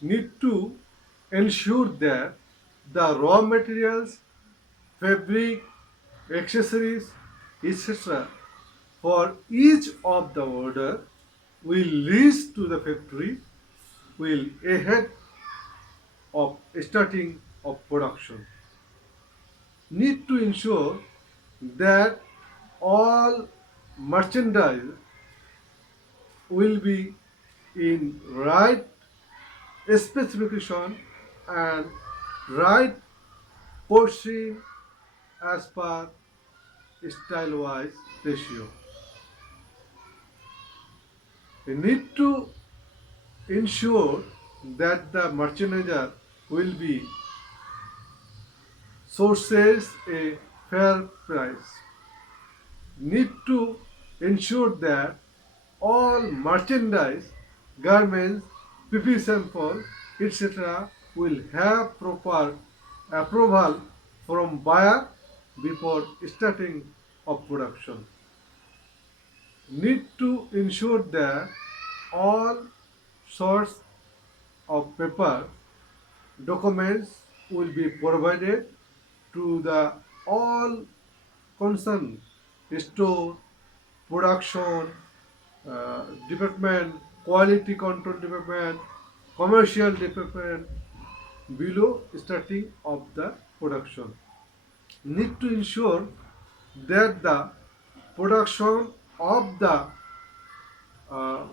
need to ensure that the raw materials, fabric, accessories, etc. for each of the order will reach to the factory will ahead of starting of production. Need to ensure that all merchandise will be in right specification and right portion as per style wise ratio. We need to ensure that the merchandiser will be sources a fair price. Need to ensure that all merchandise, garments, PP sample, etc. will have proper approval from buyer before starting of production. Need to ensure that all sorts of paper documents will be provided to the all concerned store, production department, quality control department, commercial department below starting of the production. Need to ensure that the production of the uh,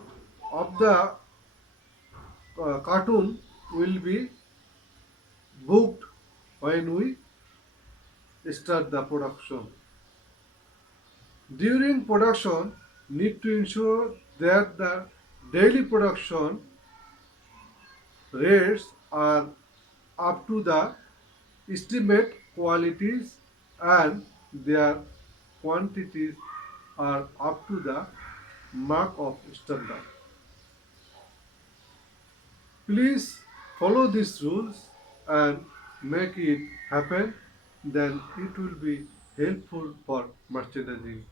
cartoon will be booked when we start the production. During production, need to ensure that the daily production rates are up to the estimate qualities and their quantities are up to the mark of standard. Please follow these rules and make it happen, then it will be helpful for merchandising.